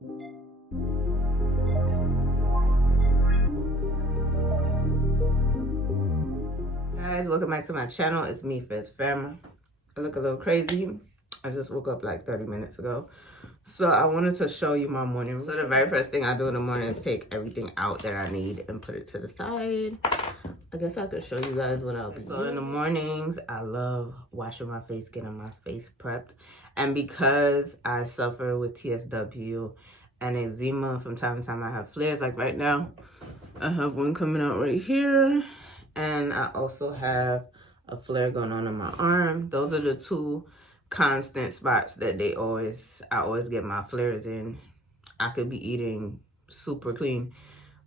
Guys, welcome back to my channel. It's me, Femme. I look a little crazy. I just woke up like 30 minutes ago. So I wanted to show you my morning routine. So the very first thing I do in the morning is take everything out that I need and put it to the side. I guess I could show you guys what I'll be doing. So in the mornings, I love washing my face, getting my face prepped. And because I suffer with TSW and eczema, from time to time I have flares. Like right now, I have one coming out right here. And I also have a flare going on my arm. Those are the two constant spots that I always get my flares in. I could be eating super clean,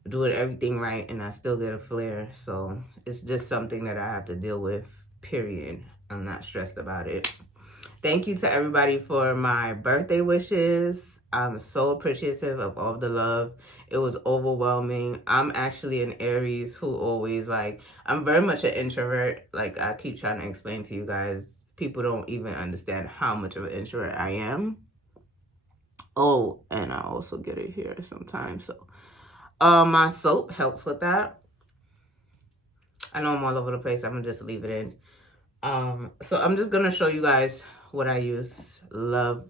doing everything right, and I still get a flare. So it's just something that I have to deal with, period. I'm not stressed about it. Thank you to everybody for my birthday wishes. I'm so appreciative of all the love. It was overwhelming. I'm actually an Aries who always I'm very much an introvert. Like I keep trying to explain to you guys, people don't even understand how much of an introvert I am. Oh, and I also get it here sometimes. So my soap helps with that. I know I'm all over the place. I'm gonna just leave it in. So I'm just gonna show you guys what I use. Love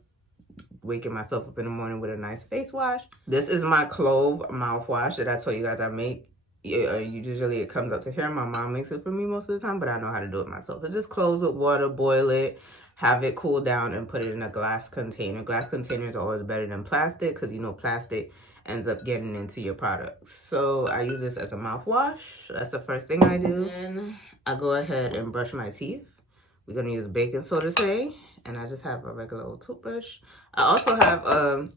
waking myself up in the morning with a nice face wash. This is my clove mouthwash that I told you guys I make. Usually it comes up to here. My mom makes it for me most of the time, but I know how to do it myself. So just cloves with water, boil it, have it cool down, and put it in a glass container. Glass containers are always better than plastic because you know plastic ends up getting into your products. So I use this as a mouthwash. That's the first thing I do. Then I go ahead and brush my teeth. We're gonna use baking soda today, and I just have a regular old toothbrush. I also have a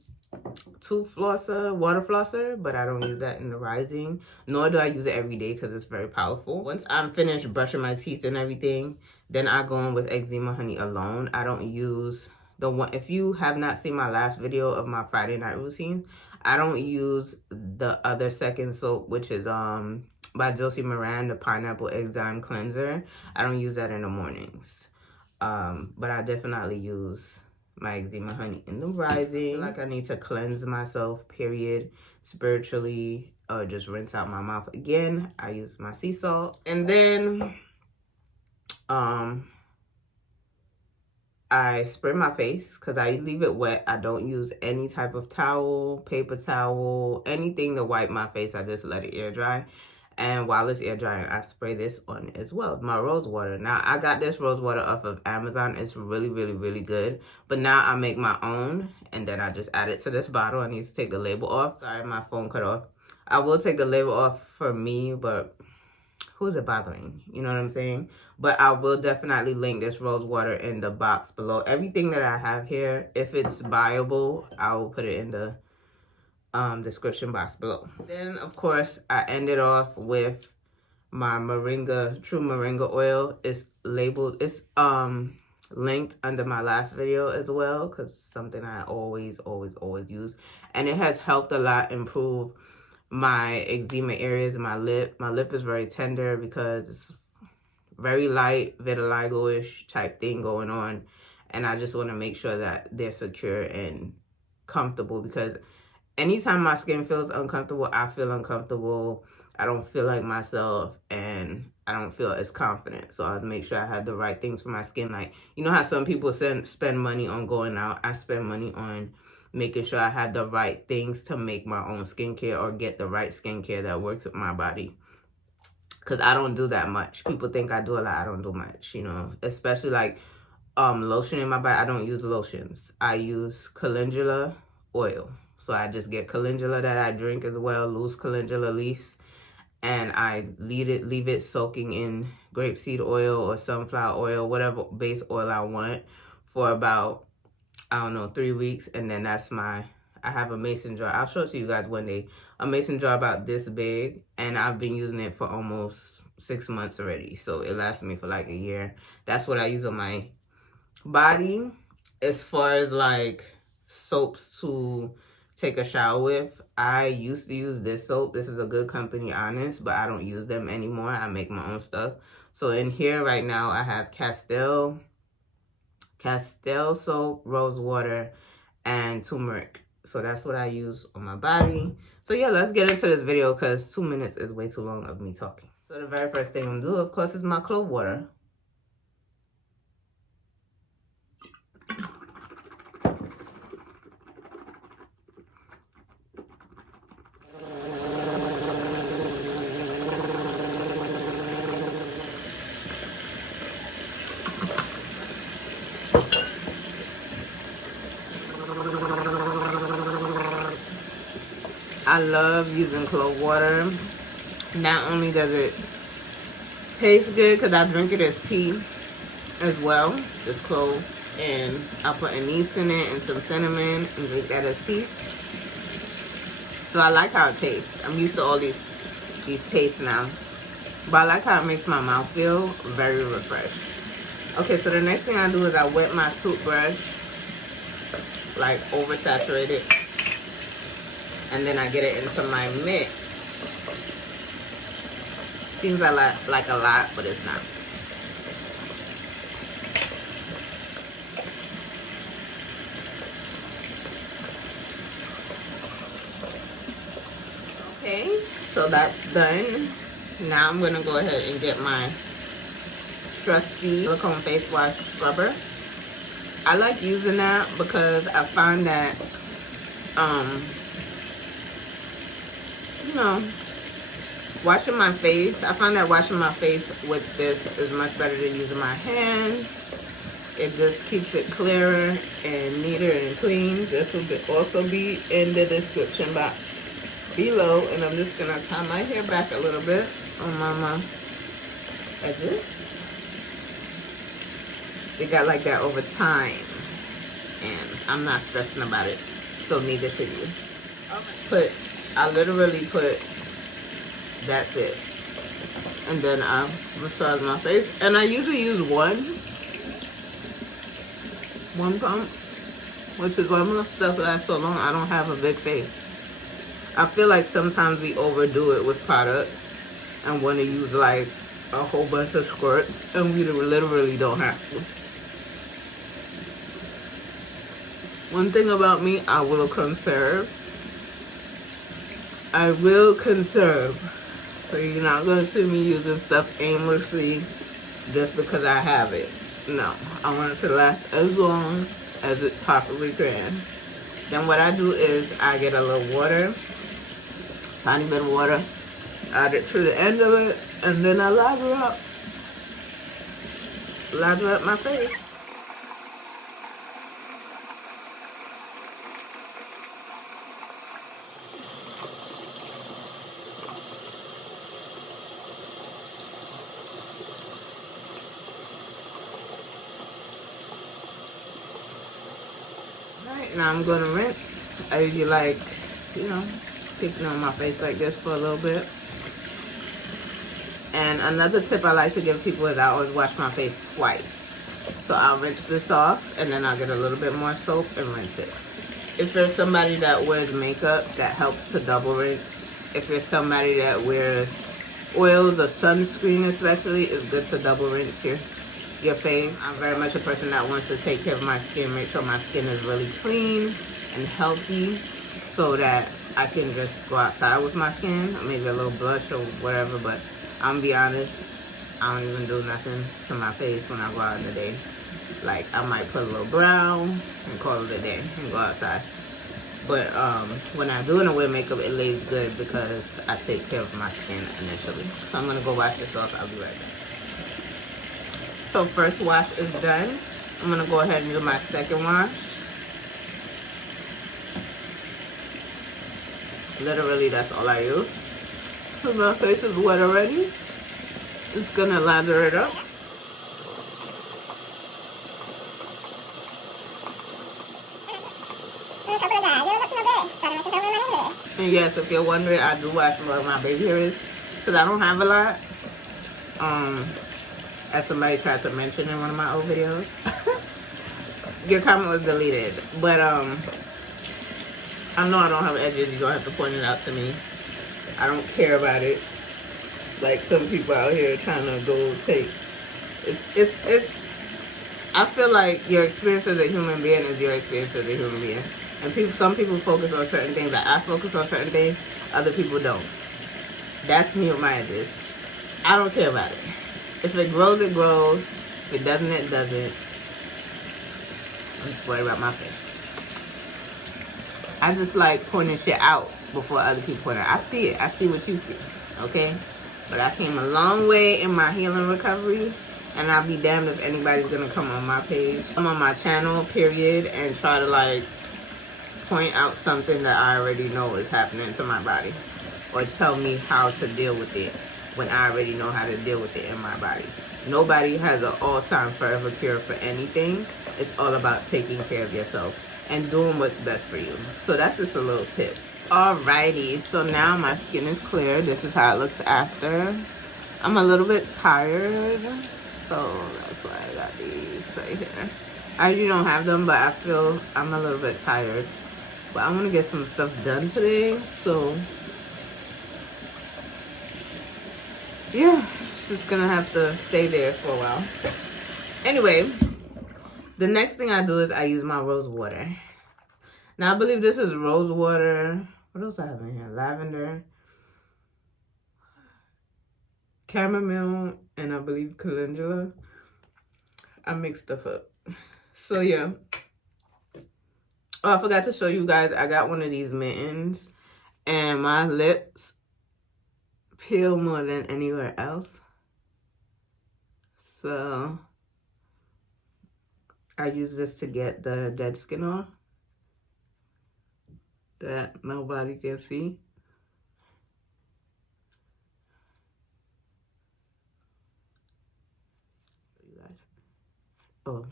tooth flosser, water flosser, but I don't use that in the rising, nor do I use it every day because it's very powerful. Once I'm finished brushing my teeth and everything, then I go in with eczema honey alone. I don't use the one. If you have not seen my last video of my Friday night routine, I don't use the other second soap, which is by Josie Moran, the pineapple enzyme cleanser. I don't use that in the mornings, but I definitely use my eczema honey in the rising. Like I need to cleanse myself, period, spiritually, or just rinse out my mouth again. I use my sea salt, and then I spray my face because I leave it wet. I don't use any type of towel, paper towel, anything to wipe my face. I just let it air dry. And while it's air drying, I spray this on as well, my rose water. Now, I got this rose water off of Amazon. It's really, really, really good. But now I make my own, and then I just add it to this bottle. I need to take the label off. Sorry, my phone cut off. I will take the label off for me, but who's it bothering? You know what I'm saying? But I will definitely link this rose water in the box below. Everything that I have here, if it's buyable, I will put it in the description box below. Then of course I ended off with my true moringa oil. It's labeled, it's linked under my last video as well, because something I always use, and it has helped a lot improve my eczema areas in my lip. My lip is very tender because it's very light vitiligo-ish type thing going on, and I just want to make sure that they're secure and comfortable, because anytime my skin feels uncomfortable, I feel uncomfortable. I don't feel like myself, and I don't feel as confident. So I make sure I have the right things for my skin. Like, you know how some people spend money on going out? I spend money on making sure I have the right things to make my own skincare, or get the right skincare that works with my body. Because I don't do that much. People think I do a lot. I don't do much, you know. Especially like lotion in my body. I don't use lotions. I use calendula oil. So I just get calendula that I drink as well, loose calendula leaves, and I leave it soaking in grapeseed oil or sunflower oil, whatever base oil I want, for about, I don't know, 3 weeks. And then I have a mason jar. I'll show it to you guys one day. A mason jar about this big, and I've been using it for almost 6 months already. So it lasts me for like a year. That's what I use on my body. As far as like soaps to take a shower with, I used to use this soap. This is a good company, Honest, but I don't use them anymore. I make my own stuff. So in here right now, I have Castile soap, rose water, and turmeric So that's what I use on my body. So yeah, let's get into this video because 2 minutes is way too long of me talking. So the very first thing I'm gonna do, of course, is my clove water. I love using clove water. Not only does it taste good because I drink it as tea as well, this clove, and I'll put anise in it and some cinnamon and drink that as tea. So I like how it tastes. I'm used to all these tastes now, but I like how it makes my mouth feel very refreshed. Okay, so the next thing I do is I wet my toothbrush, like oversaturate it, and then I get it into my mix. Seems like a lot, but it's not. Okay, so that's done. Now I'm gonna go ahead and get my trusty silicone face wash scrubber. I like using that because I find that, you know, washing my face, I find that washing my face with this is much better than using my hands. It just keeps it clearer and neater and clean. This will also be in the description box below. And I'm just gonna tie my hair back a little bit on my edges. It got like that over time, and I'm not stressing about it, so neither should you. I literally put, that's it, and then I massage my face, and I usually use one pump, which is why my stuff lasts so long. I don't have a big face. I feel like sometimes we overdo it with products and want to use like a whole bunch of squirts, and we literally don't have to. One thing about me, I will conserve. I will conserve. So you're not going to see me using stuff aimlessly just because I have it. No, I want it to last as long as it possibly can. Then what I do is I get a little water, tiny bit of water, add it to the end of it, and then I lather up my face. Now I'm going to rinse. I usually like, you know, taking on my face like this for a little bit. And another tip I like to give people is I always wash my face twice. So I'll rinse this off and then I'll get a little bit more soap and rinse it. If you're somebody that wears makeup, that helps to double rinse. If you're somebody that wears oils or sunscreen especially, it's good to double rinse your face. I'm very much a person that wants to take care of my skin, make sure my skin is really clean and healthy so that I can just go outside with my skin, or maybe a little blush or whatever, but I'm gonna be honest, I don't even do nothing to my face when I go out in the day. Like, I might put a little brown and call it a day and go outside. But when I do wear makeup, it lays good because I take care of my skin initially. So I'm gonna go wash this off. I'll be right back. So first wash is done. I'm gonna go ahead and do my second wash. Literally, that's all I use. So my face is wet already. Just gonna lather it up. And yes, if you're wondering, I do wash where my baby hair is because I don't have a lot. As somebody tried to mention in one of my old videos. Your comment was deleted. But I know I don't have edges. You don't have to point it out to me. I don't care about it. Like some people out here trying to go take. I feel like your experience as a human being is your experience as a human being. And some people focus on certain things. Like I focus on certain things, other people don't. That's me with my edges. I don't care about it. If it grows, it grows. If it doesn't, it doesn't. I'm just worried about my face. I just like pointing shit out before other people point it out. I see it. I see what you see. Okay? But I came a long way in my healing recovery. And I'll be damned if anybody's gonna come on my page. Come on my channel, period. And try to like point out something that I already know is happening to my body. Or tell me how to deal with it when I already know how to deal with it in my body. Nobody has an all-time forever cure for anything. It's all about taking care of yourself and doing what's best for you. So that's just a little tip. Alrighty, so now my skin is clear. This is how it looks after. I'm a little bit tired, so that's why I got these right here. I usually don't have them, but I feel I'm a little bit tired. But I want to get some stuff done today, so yeah, it's just gonna have to stay there for a while. Anyway, the next thing I do is I use my rose water. Now I believe this is rose water. What else I have in here? Lavender, chamomile, and I believe calendula. I mixed stuff up. So yeah. Oh, I forgot to show you guys. I got one of these mittens, and my lips peel more than anywhere else. So I use this to get the dead skin off that nobody can see. Oh.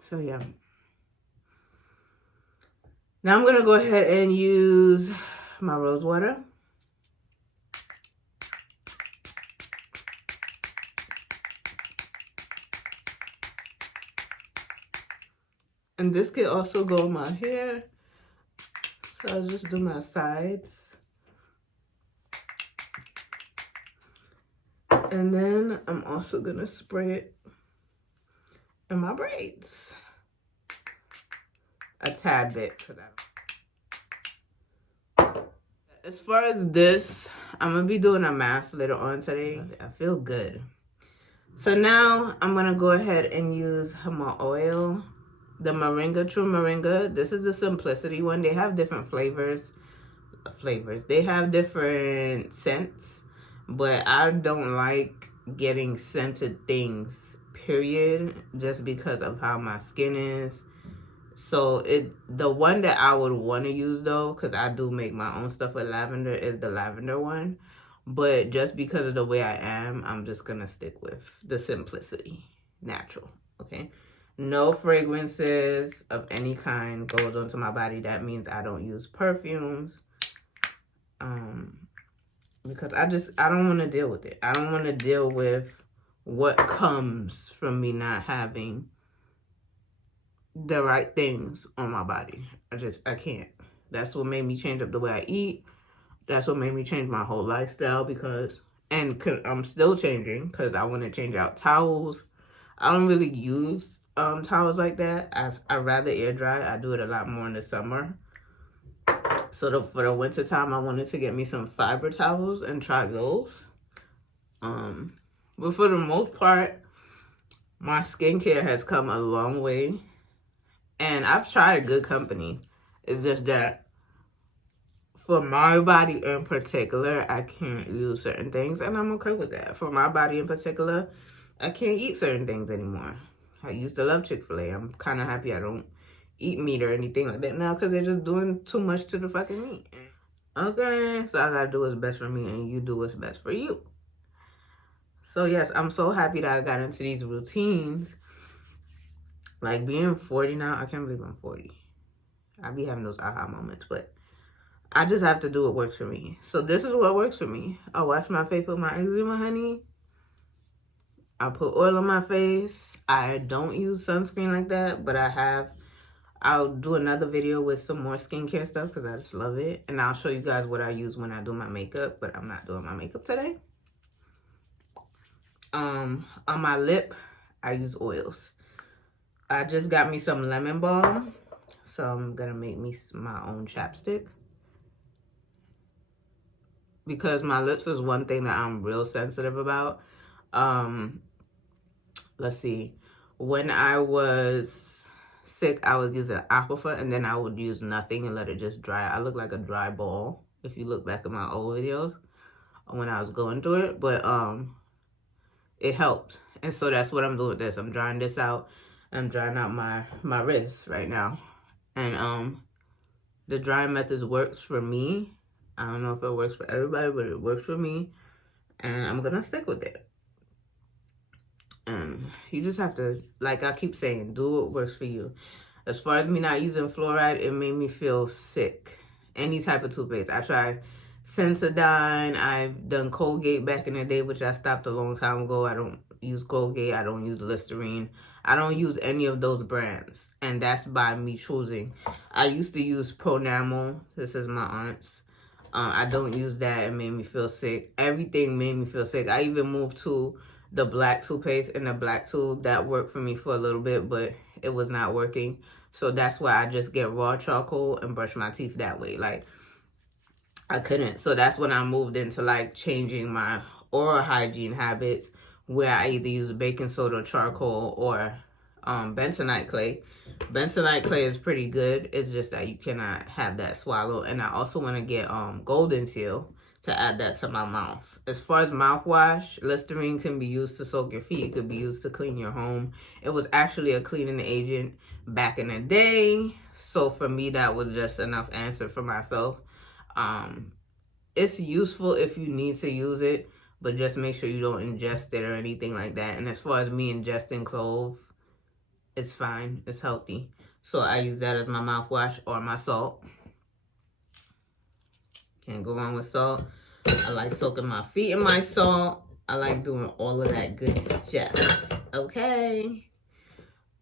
So yeah. Now I'm gonna go ahead and use my rose water. And this can also go in my hair. So I'll just do my sides. And then I'm also gonna spray it in my braids. A tad bit for that. As far as this, I'm gonna be doing a mask later on today. I feel good. So now I'm gonna go ahead and use my oil. The Moringa, True Moringa. This is the Simplicity one. They have different flavors. They have different scents. But I don't like getting scented things, period. Just because of how my skin is. So the one that I would want to use though, because I do make my own stuff with lavender, is the lavender one. But just because of the way I am, I'm just going to stick with the Simplicity natural. Okay. No fragrances of any kind goes onto my body. That means I don't use perfumes. Because I don't want to deal with it. I don't want to deal with what comes from me not having the right things on my body. I can't. That's what made me change up the way I eat. That's what made me change my whole lifestyle I'm still changing because I want to change out towels. I don't really use towels like that. I rather air dry. I do it a lot more in the summer. So for the winter time, I wanted to get me some fiber towels and try those. But for the most part, my skincare has come a long way. And I've tried a good company. It's just that for my body in particular, I can't use certain things. And I'm okay with that. For my body in particular, I can't eat certain things anymore. I used to love Chick-fil-A. I'm kind of happy I don't eat meat or anything like that now because they're just doing too much to the fucking meat. Okay, so I gotta do what's best for me and you do what's best for you. So yes, I'm so happy that I got into these routines. Like being 40 now, I can't believe I'm 40. I be having those aha moments, but I just have to do what works for me. So this is what works for me. I wash my face with my eczema honey. I put oil on my face. I don't use sunscreen like that, but I'll do another video with some more skincare stuff because I just love it. And I'll show you guys what I use when I do my makeup, but I'm not doing my makeup today. On my lip, I use oils. I just got me some lemon balm, so I'm gonna make me my own chapstick. Because my lips is one thing that I'm real sensitive about. Let's see. When I was sick, I was using Aquaphor, and then I would use nothing and let it just dry. I look like a dry ball if you look back at my old videos when I was going through it. But it helped. And so that's what I'm doing with this. I'm drying this out. I'm drying out my wrist right now. And the drying method works for me. I don't know if it works for everybody, but it works for me. And I'm going to stick with it. And you just have to, like I keep saying, do what works for you. As far as me not using fluoride, it made me feel sick. Any type of toothpaste. I tried Sensodyne. I've done Colgate back in the day, which I stopped a long time ago. I don't use Colgate. I don't use Listerine. I don't use any of those brands. And that's by me choosing. I used to use Pronamel. This is my aunt's. I don't use that. It made me feel sick. Everything made me feel sick. I even moved to the black toothpaste in the black tube. That worked for me for a little bit, but it was not working. So that's why I just get raw charcoal and brush my teeth that way. Like, I couldn't. So that's when I moved into like changing my oral hygiene habits, where I either use baking soda, charcoal, or bentonite clay. Bentonite clay is pretty good. It's just that you cannot have that swallow. And I also want to get golden seal to add that to my mouth. As far as mouthwash, Listerine can be used to soak your feet. It could be used to clean your home. It was actually a cleaning agent back in the day. So for me, that was just enough answer for myself. It's useful if you need to use it, but just make sure you don't ingest it or anything like that. And as far as me ingesting clove, it's fine. It's healthy. So I use that as my mouthwash or my salt. Can't go wrong with salt. I like soaking my feet in my salt. I like doing all of that good stuff. Okay.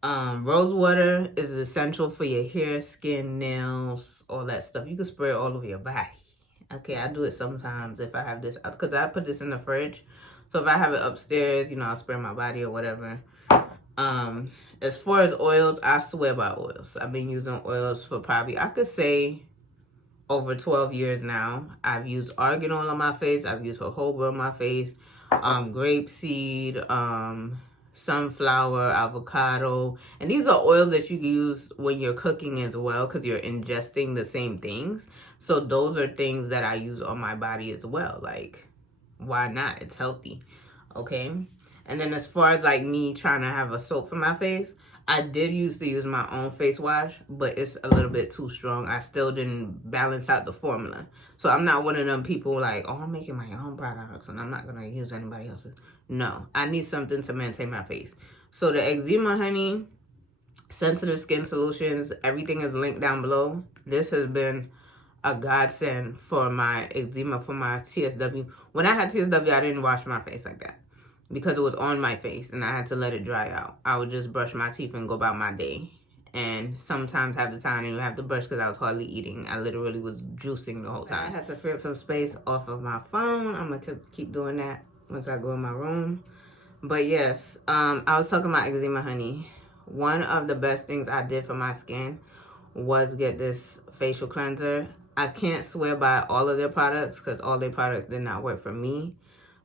Rose water is essential for your hair, skin, nails, all that stuff. You can spray it all over your body. Okay, I do it sometimes if I have this, because I put this in the fridge. So if I have it upstairs, you know, I'll spray my body or whatever. As far as oils, I swear by oils. I've been using oils for probably, I could say, over 12 years now. I've used argan oil on my face. I've used jojoba on my face. Grapeseed, sunflower, avocado. And these are oils that you can use when you're cooking as well, because you're ingesting the same things. So those are things that I use on my body as well. Like, why not? It's healthy. Okay? And then as far as like me trying to have a soap for my face, I did used to use my own face wash, but it's a little bit too strong. I still didn't balance out the formula. So I'm not one of them people like, oh, I'm making my own products and I'm not going to use anybody else's. No, I need something to maintain my face. So the eczema honey, sensitive skin solutions, everything is linked down below. This has been a godsend for my eczema, for my TSW. When I had TSW, I didn't wash my face like that, because it was on my face and I had to let it dry out. I would just brush my teeth and go about my day. And sometimes half the time I didn't even have to brush because I was hardly eating. I literally was juicing the whole time. I had to free up some space off of my phone. I'm going to keep doing that once I go in my room. But yes, I was talking about eczema honey. One of the best things I did for my skin was get this facial cleanser. I can't swear by all of their products because all their products did not work for me.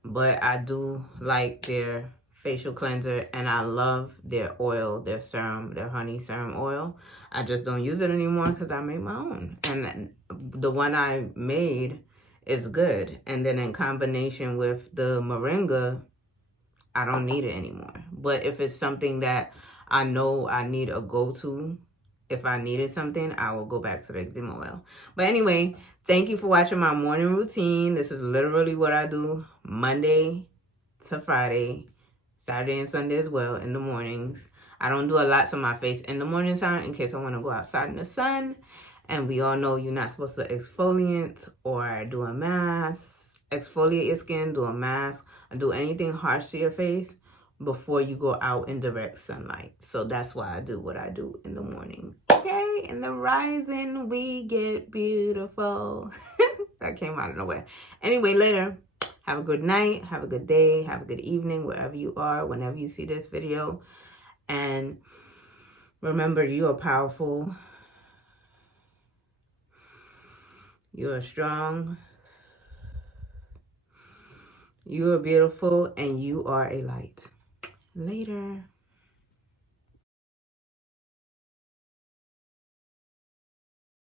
But I do like their facial cleanser, and I love their oil, their serum, their honey serum oil. I just don't use it anymore because I made my own. And the one I made is good. And then in combination with the moringa, I don't need it anymore. But if it's something that I know I need a go-to, if I needed something, I will go back to the eczema oil. But anyway, thank you for watching my morning routine. This is literally what I do Monday to Friday, Saturday and Sunday as well, in the mornings. I don't do a lot to my face in the morning time in case I want to go outside in the sun. And we all know you're not supposed to exfoliate or do a mask. Exfoliate your skin, do a mask, or do anything harsh to your face before you go out in direct sunlight. So that's why I do what I do in the morning. Okay, in the rising we get beautiful. That came out of nowhere. Anyway, later, have a good night, have a good day, have a good evening, wherever you are, whenever you see this video. And Remember, you are powerful. You are strong. You are beautiful, and you are a light. Later.